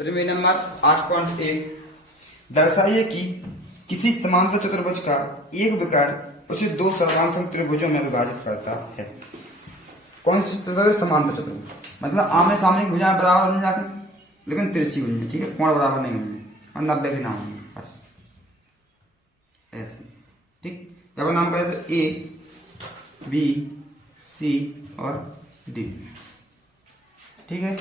प्रमेय नंबर 8.1 दर्शाइए कि किसी समांतर चतुर्भुज का एक विकर्ण उसे दो सर्वांग त्रिभुजों में विभाजित करता है। कौन सी चतुर्भुज? समांतर चतुर्भुज, मतलब आमने सामने की भुजाएं बराबर बन जाती, लेकिन तिरछी बन, ठीक है, कोण बराबर नहीं बन, और 90 के नाम बस ऐसे, ठीक। जब नाम करें तो ए बी सी और डी, ठीक है।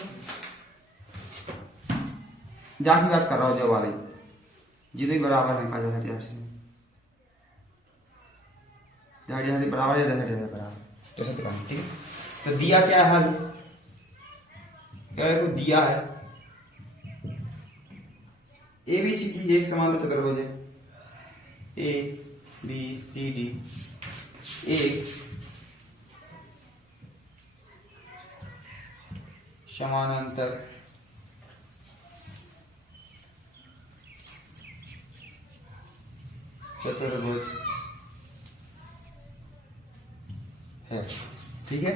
जा की बात कर रहा हूं, जो वाले जितने बराबर है का जैसा से बराबर है, जैसा बराबर तो सब दिखाएं, ठीक है। तो दिया क्या है? हल क्या है? दिया है ए बी सी डी एक समांतर चतुर्भुज है। ए बी सी डी एक समानांतर चतुर्भुज है, ठीक है।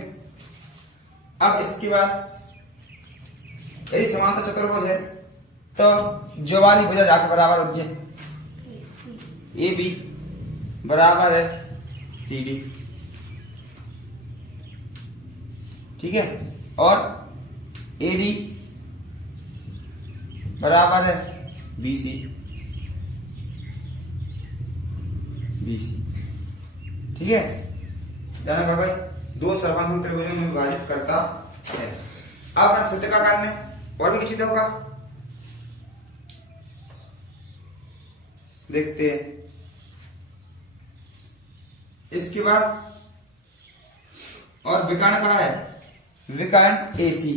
अब इसके बाद यदि समांतर चतुर्भुज है तो जो वाली भुजा जाके बराबर हो जाए, ए बी बराबर है सी डी, ठीक है, और ए डी बराबर है बी सी, ठीक है। जाना भाई दो सर्वांग त्रिभुजों में विभाजित करता है। अब सिद्ध का करने और भी कुछ सिद्ध होगा, देखते हैं। इसके बाद और विकर्ण का है, विकर्ण एसी,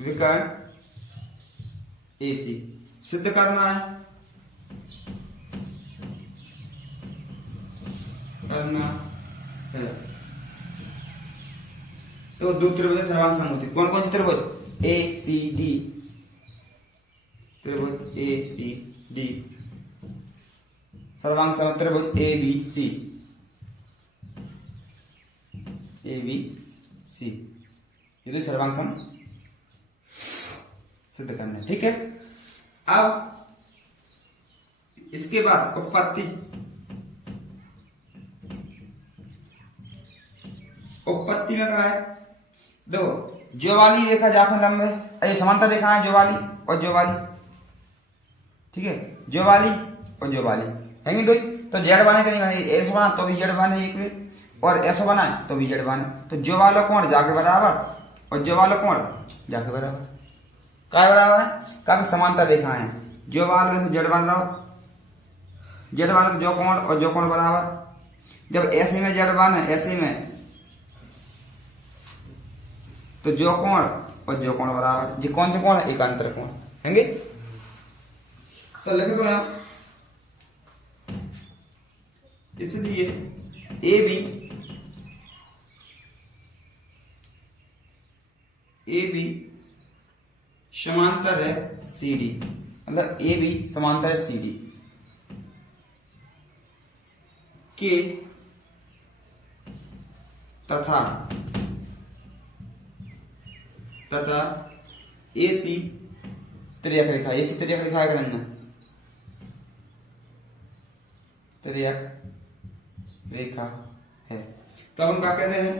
विकर्ण एसी सिद्ध करना है, तो दो त्रिभुज सर्वांग समूह, कौन कौन सी त्रिभुज? ए सी डी, त्रिभुज ए सी डी, सर्वांग समूह त्रिभुज A B C, A B C, ये तो सर्वांग समूह सिद्ध करना है, ठीक है। अब इसके बाद उत्पत्ति, उत्पत्ति में कहा है, देखो जो वाली रेखा जाकर लंब है, ये समांतर रेखा है, जो वाली और जो वाली, ठीक है, जो वाली और जो वाली है दो, तो जेड बने करेंगे, ऐसा बना तो भी जेड बने एक में, और ऐसा बना तो भी जेड बने, तो जो वाला कोण जाके बराबर और जो वाला कोण जाके बराबर, क्या बराबर है? काफी समांतर रेखा है, जो वाला जेड बन रहा हो, जेड बना तो जो कोण और जो कोण बराबर, जब ऐसे में जेड बना ऐसे में तो जो कोण और जो कोण बराबर, जी कौन से कोण है? एकांतर कोण हैंगे। तो लिख दो यहां, इसलिए ए बी समांतर है सी डी, मतलब ए बी समांतर है सी डी के, तथा एसी त्रियक रेखा, एसी त्रियक रेखा है करना, त्रियक रेखा है। तो अब हम क्या कह रहे हैं?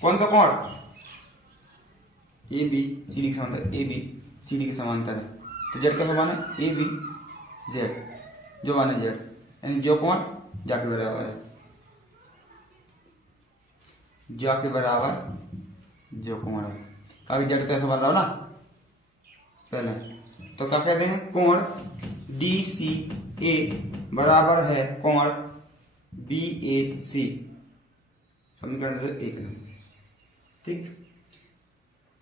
कौन सा कोण? ए बी सी डी के समांतर, ए बी सी डी के समांतर है, तो जेड का समान है ए बी जेड, जो मान है जेड, यानी जो कोण जाके बराबर है, जाके बराबर जो कोण है, काफी जेड तो ऐसा बन रहा हो ना पहले, तो क्या कहते हैं? कोण डी सी ए बराबर है कोण बी ए सी, समीकरण से एक, ठीक।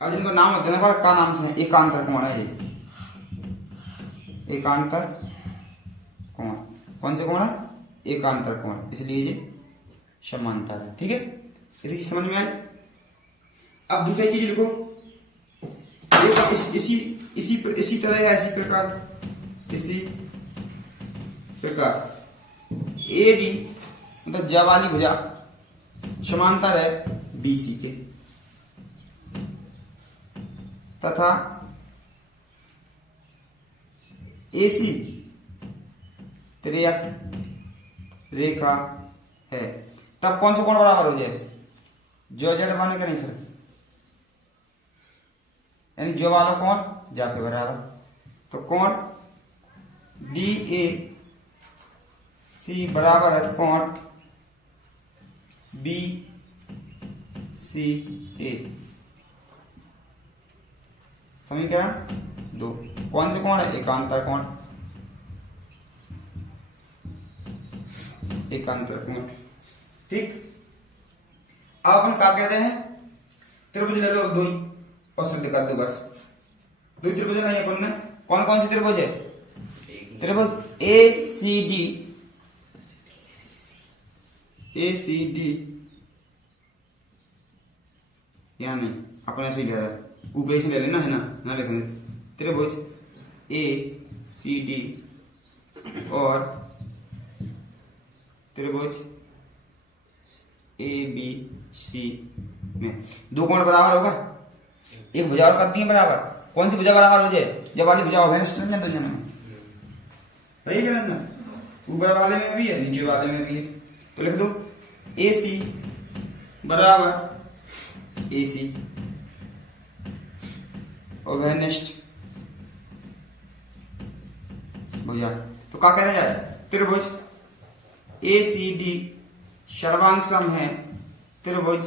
अब इनको नाम देने पर क्या नाम से? एकांतर कोण है ये, एकांतर कोण, कौन से कोण है? एकांतर कोण, इसलिए ये समांतर है, ठीक है। इसी समझ में आए। अब दूसरी चीज लिखो, इसी तरह या इसी प्रकार ए डी मतलब जवाली भुजा समांतर है बीसी के, तथा AC तिर्यक रेखा है, तब कौन सा कोण बराबर हो जाए? जो जेड बने का नहीं फिर, यानी जो वाला कोण जाके बराबर। तो कोण DAC बराबर है कोण BCA। समीकरण 2। कौन से कोण है? एकांतर कोण, एकांतर कोण। ठीक, अब अपन क्या कहते हैं? त्रिभुज ले लो दो ही और सिद्ध कर दो बस। दो त्रिभुज नहीं अपन ने, कौन कौन सी त्रिभुज है? त्रिभुज ACD या नहीं, अपने से ले रहा है, ऊपर से ले लेना है ना लिखने। त्रिभुज ACD और त्रिभुज ABC में दो कोण बराबर होगा, एक भुजा और करती है बराबर। कौन सी भुजा बराबर हो जाए? जब वाली भुजा होगा ना दोनों में, सही है ना? ऊपर वाले में भी है, नीचे वाले में भी है। तो लिख दो AC बराबर AC और वह निष्ठ भुजा। तो क्या कहते हैं? त्रिभुज ACD सर्वांग सम है त्रिभुज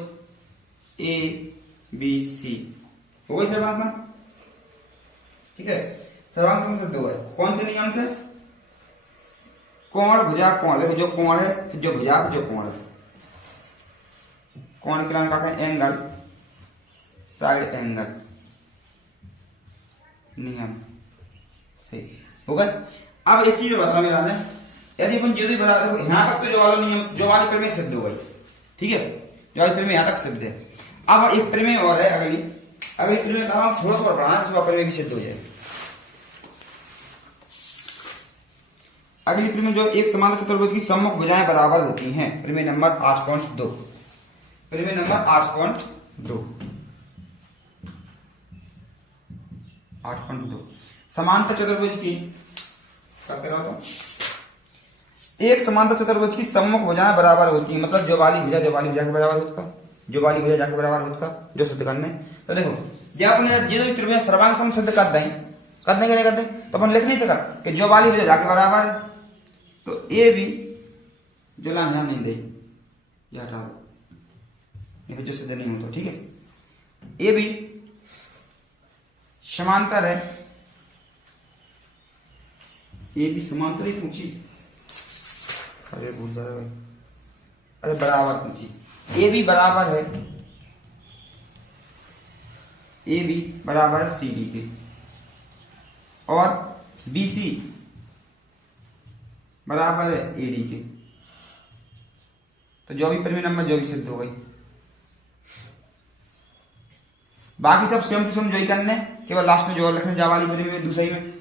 ABC। हो गई सर्वांग सम? ठीक है, सर्वांग सम सिद्ध हुआ है। कौन से नियम से? कोण भुजा कोण, देखो जो कोण है जो भुजा जो कोण है, कोण के नाम का एंगल, साइड एंगल नियम से हो गए। अब एक चीज बता मेरा है, यदि अपन जो भी बना, देखो यहां तक तो जो वाला नियम, जो वाली प्रमेय सिद्ध हो गई, ठीक है, जो वाली प्रमेय यहां तक सिद्ध है। अब एक प्रमेय और है, अगली प्रमेय का हम थोड़ा सा और बढ़ाना, उसका प्रमेय भी सिद्ध हो जाए। अगली प्रमेय जो एक समांतर चतुर्भुज की सम्मुख भुजाएं बराबर होती हैं, प्रमेय नंबर 8.2। प्रमेय नंबर 8.2 समांतर चतुर्भुज की करते रहो। तो एक समांतर चतुर्भुज की सम्मुख भुजाएं बराबर होती है, मतलब जो वाली भुजा के बराबर होता, जो वाली भुजा जाके बराबर होता, जो सिद्ध करने। तो देखो जब अपने जो त्रिभुज सर्वांग सम सिद्ध कर दें तो अपन लिख नहीं सका कि जो वाली भुजा जाके बराबर है, तो ए भी जो लाइन यहां नहीं दे, ये हटा दो, ये जो सिद्ध नहीं होता, ठीक है। ए भी समांतर है, ए भी समांतर ही पूछी, अरे भूल जा रहा है, अरे बराबर पूछी। ए भी बराबर है, ए भी बराबर है CD के, और BC बराबर है AD के। तो जो भी प्रमेय नंबर जो भी सिद्ध हो गई, बाकी सब सेम टू सेम जो ही करने, केवल लास्ट में जो लिखने जा वाली प्रमेय में दूसरी में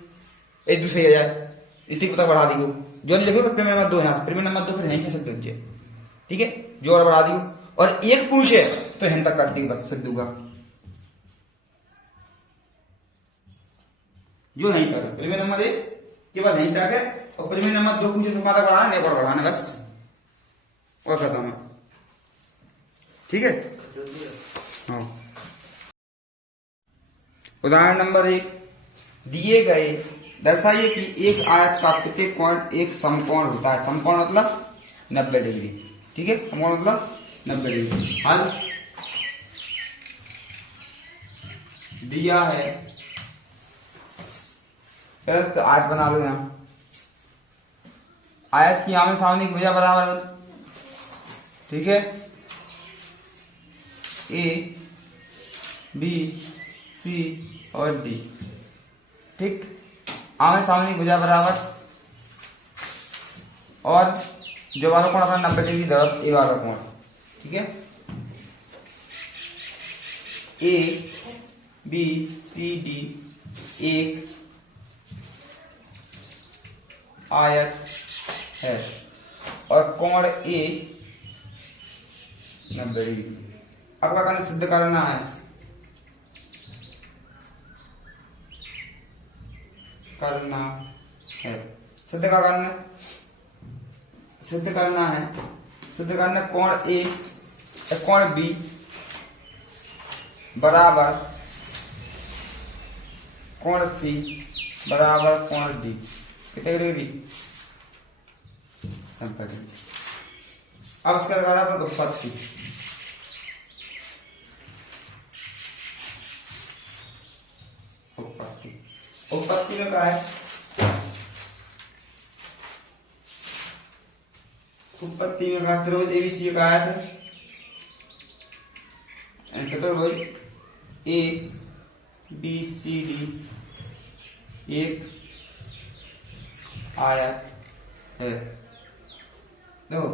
एक दूसरी आ जाए, इतनी तक बढ़ा दी जो नहीं लिखे प्रमेय नंबर 2, यहाँ से प्रमेय नंबर 2 फिर यहीं से सिद्ध हो जाए, ठीक है। जो और बढ़ा दी, और एक पूछे तो यहां तक कर दी, बस सिद्ध होगा। जो नहीं तक प्रमेय नंबर 1 केवल नहीं तक है, और प्रमेय नंबर 2 पूछे तो माता बढ़ाना, नहीं बढ़ाना, बस और खत्म है, ठीक है। हाँ, उदाहरण नंबर 1, दिए गए दर्शाइए कि एक आयत का प्रत्येक कोण एक समकोण होता है। समकोण मतलब 90 डिग्री, ठीक है, समकोण मतलब 90 डिग्री। हल दिया है, तो आयत बना लो। यहां आयत की आमने सामने की भुजा बराबर हो, ठीक है, A B C और D, ठीक, आमने सामने की भुजा बराबर, और जो वाला कोण अपना 90 डिग्री धरो, ए वाला कोण, ठीक है। A B C D एक आयत है और कोण A 90 डिग्री। अब क्या करना, सिद्ध करना है, करना है। सिद्ध का करना, सिद्ध करना है, सिद्ध करना कोण ए कोण बी बराबर कोण सी बराबर कोण डी, कितने डिग्री? 90 डिग्री। अब इसका बराबर उत्पत्ति, उत्पत्ति उत्पत्ति में क्या है? उत्पत्ति में क्या? त्रिभुज एबीसी का आया था, चतुर्भुज ए बी सी डी एक आयत है। देखो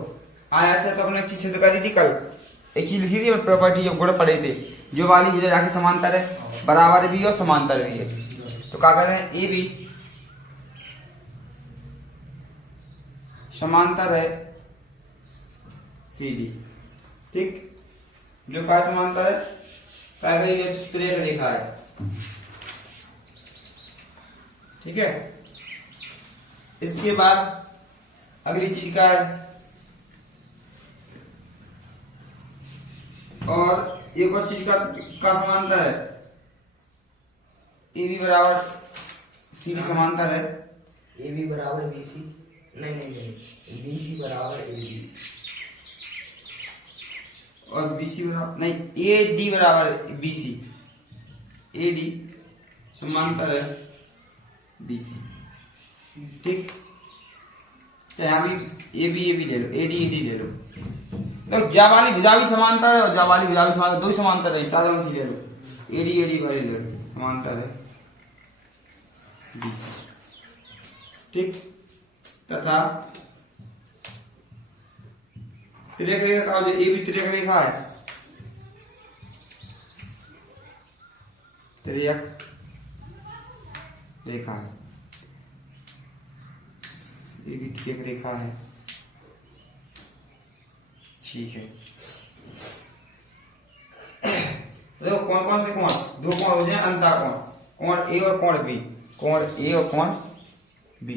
आयत है तो अपने एक चीज सिद्ध करी थी कल, एक चीज लिखी थी प्रॉपर्टी जब गुण पढ़े थे, जो वाली जो जाके समांतर है, बराबर भी और समांतर भी है। तो क्या कहते हैं? ए बी समांतर है सी डी, ठीक। जो क्या समांतर है? क्या गई? जो तुल्यक रेखा है, ठीक है। इसके बाद अगली चीज का है, और एक और चीज का समांतर है, ए बी बराबर सी डी समांतर है, ए बी बराबर बी सी, नहीं नहीं नहीं, बी सी बराबर ए डी, और बी सी बराबर नहीं, ए डी बराबर बी सी, ए डी समांतर है बी सी, ठीक। चाहे यहाँ भी ए बी ले लो, ए डी ले लो। तो जा वाली भुजा भी समांतर है और जा वाली भुजा भी समांतर, दो समांतर है, चार अंश ले लो, ए डी वाले ले लो, समांतर है बी सी, ठीक। तथा तिर्यक रेखा का, जो ए बी तिर्यक रेखा है, तिर्यक रेखा है, ये भी तिर्यक रेखा है, ठीक है। देखो कौन कौन से कोण? दो कोण हो जाए अंतःकोण, कोण ए और कोण बी, कोण ए और कोण बी,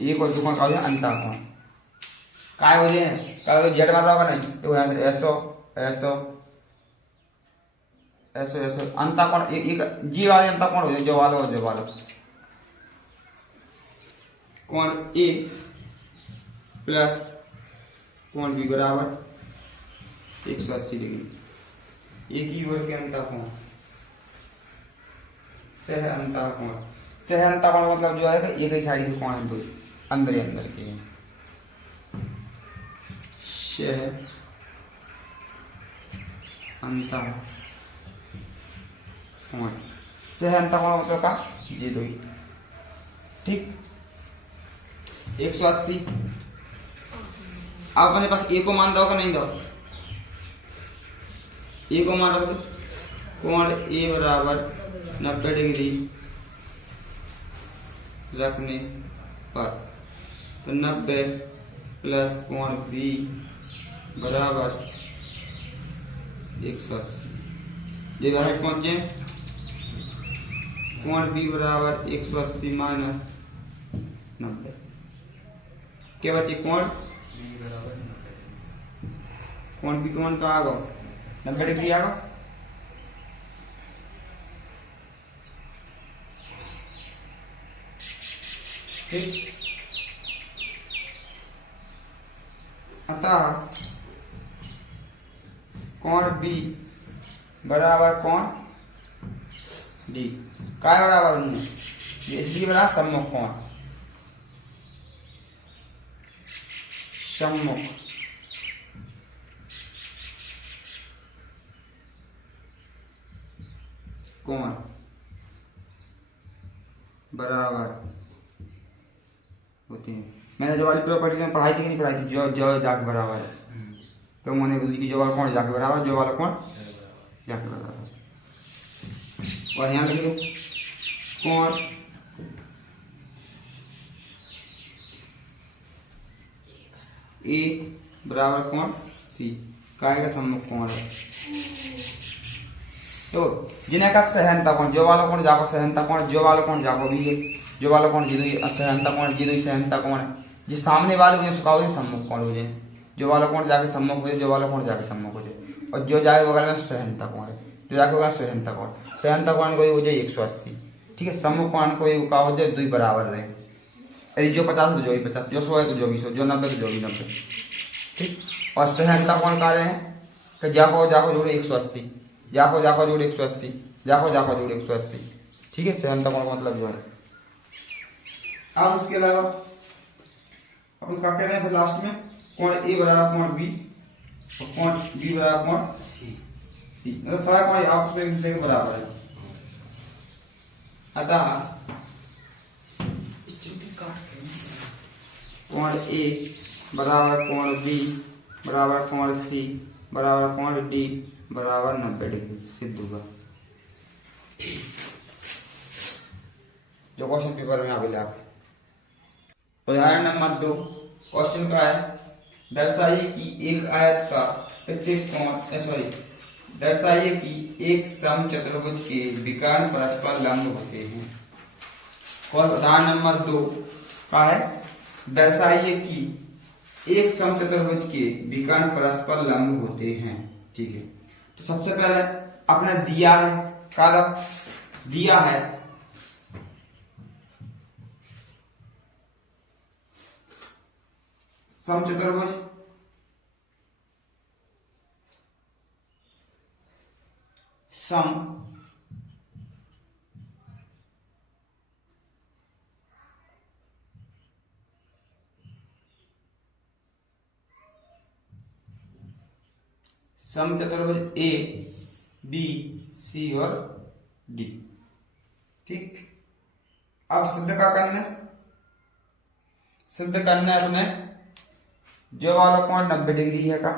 एक और दो कोण का हो जाए अंतःकोण। काय हो जाए? काय हो? जेड मात्रा होगा नहीं तो ऐसो ऐसो ऐसो ऐसो अंतःकोण, एक जी वाले अंतःकोण हो जाए, जो वाला हो जो वाला। कोण ए प्लस कोण बी बराबर 180 डिग्री, एक ही ओर के अंतःकोण, सह अंतःकोण। सह अंतःकोण मतलब जो है एक ही साइड के कोण है, दो अंदर ही अंदर के, सह अंतःकोण। सह अंतःकोण मतलब का ये दो ही, ठीक। 180। अब अपने पास ए को मान दो का नहीं दो? ए को मान रखो, कोण ए बराबर 90 डिग्री रखने पर, तो 90 प्लस कोण बी बराबर 180। जब हाइट पहुंचे, कोण बी बराबर 180 माइनस 90, क्या बचे? कोण कोण बी कोण का आ गो 90 डिग्री आ गो, ठीक। अतः कोण बी बराबर कोण डी, काय बराबर उन्हें, इसलिए बराबर सम्मुख कोण, सम्मुख कोण बराबर होते हैं। मैंने जो वाली प्रॉपर्टी में पढ़ाई थी कि नहीं पढ़ाई थी, जो जाके बराबर है, तो मैंने बोली कि जो वाला कोण जाके बराबर, जो वाला कोण जाके बराबर। और यहाँ लिख दो कोण ए बराबर कोण सी, काय का सम्मुख कोण है, तो जिन्हें का सहनता कोण जो वाला कोण जाको सहनता कोण जो वाला कोण जाको भी है जो वाला कोण जिदो सहनता कोण जिदो सहनता कोण है जो सामने वाले को सुखाओ सम्मुख कोण हो जाए जो वाला कोण जाके सम्मुख हो जाए जो वाला कोण जाके सम्मुख हो जाए और जो जाए बगल में सहनता कोण है जो जाके होगा सहनता कोण को हो जाए 180 ठीक है सम्मुख कोण को का हो जाए 2 बराबर रहे यदि जो 50 तो जो भी 50 जो 100 है तो जो भी 100 जो 90 तो जो भी 90 ठीक और सहनता कोण का रहे हैं कि जाको जाको जोड़े 180 जाको जाको जोड़े 180 जाको जाको जोड़े 180 ठीक है सहनता कोण का मतलब जो है। अब इसके अलावा अपन क्या कह रहे हैं फिर लास्ट में कोण ए बराबर कोण बी और कोण बी बराबर कोण सी मतलब सारे कोण आपस में एक दूसरे के बराबर है। अतः कोण ए बराबर कोण बी बराबर कोण सी बराबर कोण डी बराबर 90 डिग्री सिद्ध होगा जो क्वेश्चन पेपर में अभी आप उदाहरण नंबर 2 क्वेश्चन का है दर्शाइए कि एक आयत का प्रत्येक कोण दर्शाइए कि एक समचतुर्भुज के विकर्ण परस्पर लंब होते हैं। उदाहरण नंबर 2 का है दर्शाइए कि एक समचतुर्भुज के विकर्ण परस्पर लंब होते हैं ठीक है। तो सबसे पहले अपने दिया है कादा दिया है समचतुर्भुज सम समचतुर्भुज ए बी सी और डी ठीक। अब सिद्ध का करना सिद्ध करना है अपने जो वाला कोण 90 डिग्री है का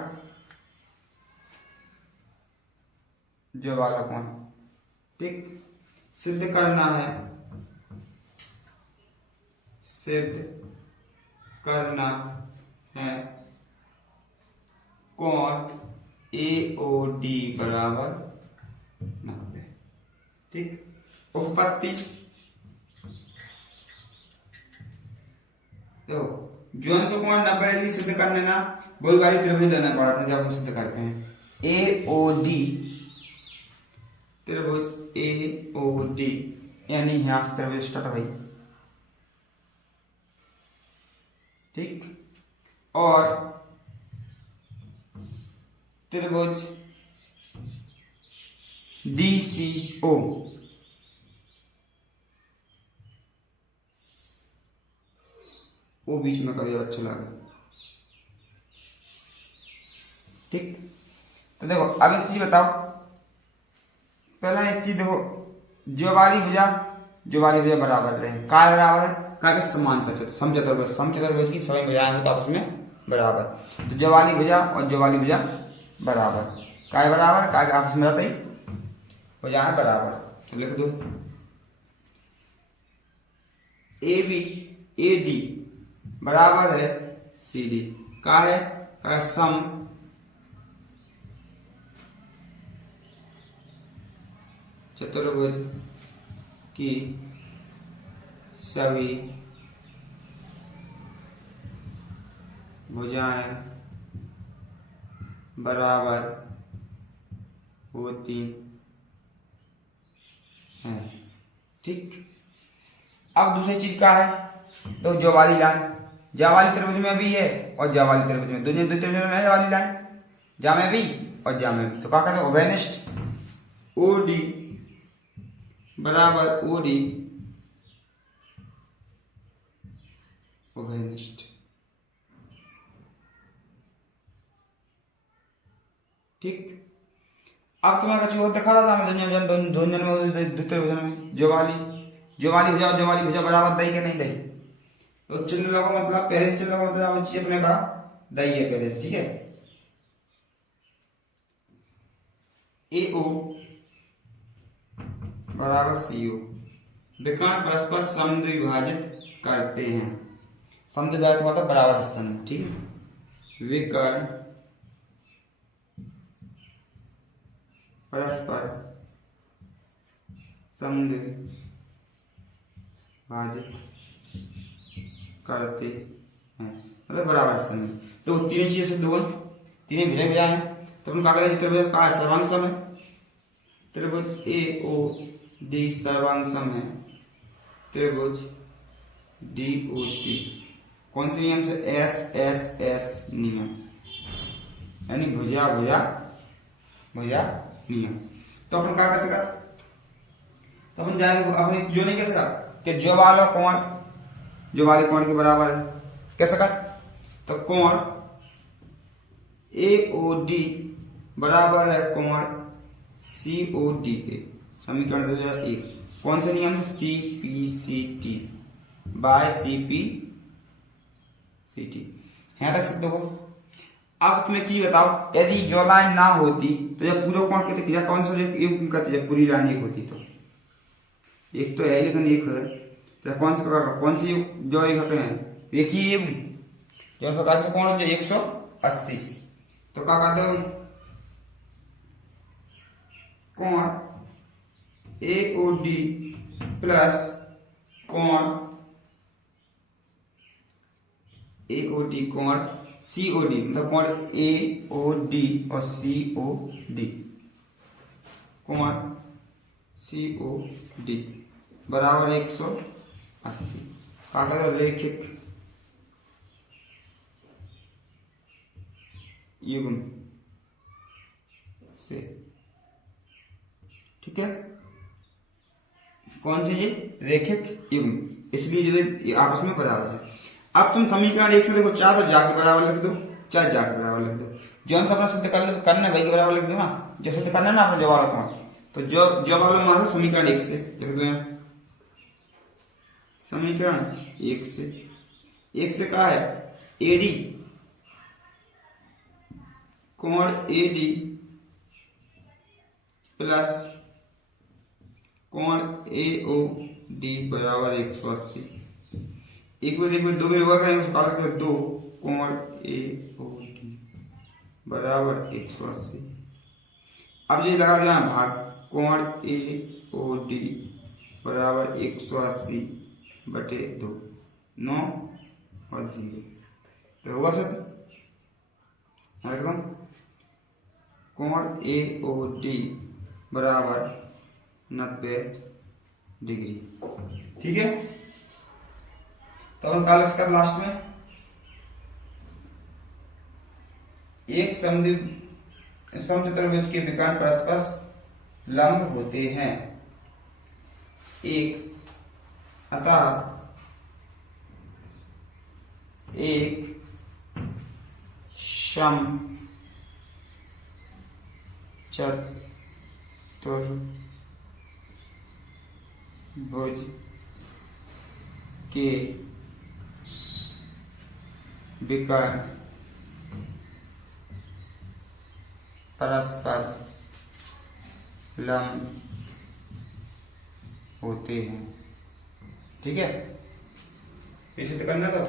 जो वाला कोण ठीक सिद्ध करना है सिद्ध करना है कोण AOD बराबर 90 ठीक। उपपत्ति तो जोन से कोण 90 डिग्री सिद्ध करने ना वही वाली त्रिभुज लेना पड़ा अपने जब सिद्ध करते हैं AOD त्रिभुज AOD यानी यहां से त्रिभुज स्टार्ट भाई ठीक और त्रिभुज DCO वो बीच में करिए अच्छा लगे ठीक। तो देखो अब एक चीज बताओ पहला एक चीज देखो जो वाली भुजा बराबर रहे का बराबर है का के समांतर समचतुर्भुज की सभी भुजाएं हो तो आपस में बराबर तो जो वाली भुजा और जो वाली भुजा बराबर का बराबर का आपस में रहते ही भुजा है बराबर तो लिख दो AB AD बराबर है CD का है का सम चतुर्भुज की सभी भुजाएं बराबर होती हैं ठीक। अब दूसरी चीज क्या है तो जो वाली लाइन जा वाली त्रिभुज में भी है और जा वाली त्रिभुज में दोनों त्रिभुज में है वाली लाइन जा में भी और जा में भी तो क्या कहते हैं उभयनिष्ठ OD बराबर OD उभयनिष्ठ ठीक। अब तुम्हारा कछु और दिखा रहा था मैं दोनों में दूसरे भुजा में जो वाली भुजा बराबर दही के नहीं दही तो चिन्ह लगाओ मतलब पहले से चिन्ह लगाओ मतलब चीज अपने का दही है पहले से ठीक है। AO बराबर CO विकर्ण परस्पर समद्विभाजित करते हैं समद्विभाजित मतलब बराबर स्थान में ठीक है। विकर्ण परस्पर विभाजित करते हैं, मतलब बराबर सम। तो तीन चीजें से दो तीन भुजाएं भुजा हैं, तो अपन क्या करेंगे, त्रिभुज का सर्वांग सम है, त्रिभुज ए ओ डी सर्वांग सम है, त्रिभुज डी ओ सी कौन से नियम से, एस एस एस नियम, यानी भुजा भुजा भुजा नियम। तो अपन क्या कर सका, तो अपन जाएंगे अपने जो नहीं कह सका कि जो वाला कोण जो वाले कोण के बराबर है, कह सका। तो कोण ए ओ डी बराबर है कोण सी ओ डी के, समीकरण 2001 कौन से नियम से, C P C T by C P C T. यहां तक सब देखो। अब तुम्हें चीज बताओ, यदि जो लाइन ना होती तो जब पूरा कोण कहते या कौन सा एक कहते, जब पूरी लाइन एक होती तो एक तो है लेकिन एक है, तो कौन सी जो कहते हैं, एक ही एक जो प्रकार से कोण जो 180। तो क्या कहते हो, कोण ए ओ डी प्लस कोण ए ओ डी कोण सी ओ डी, मतलब कोण ए ओ डी और सी ओ डी, कोण सी ओ डी बराबर 180। क्या कहते हैं, रैखिक युग्म से, ठीक है। कौन से, ये रैखिक युग्म, इसलिए जो ये आपस में बराबर है। अब तुम समीकरण एक से देखो, चार तो जाके बराबर लिख दो, चार जाके बराबर लिख दो, जो हम अपना सिद्ध करना है वही के बराबर लिख दो ना, जो सिद्ध करना है ना अपने जवाब का, तो जो वाला मान से समीकरण एक से लिख दो यहाँ, समीकरण एक से क्या है, एडी कोण एडी प्लस कोण ए ओ डी बराबर 180। एक बार दो में वर्ग करेंगे, उसको काट सकते, दो कोण ए ओ डी बराबर 180। अब ये लगा देना भाग, कोण ए ओ डी बराबर 180 बटे 2, 9 और 0, तो होगा सर एकदम, कोण ए ओ डी बराबर 90 डिग्री, ठीक है। तो हम कल इसका लास्ट में एक समचतुर्भुज के विकर्ण परस्पर लंब होते हैं, एक अतः एक समचतुर्भुज के विकर्ण परस्पर लंब होते हैं, ठीक है। इसे तो करना तो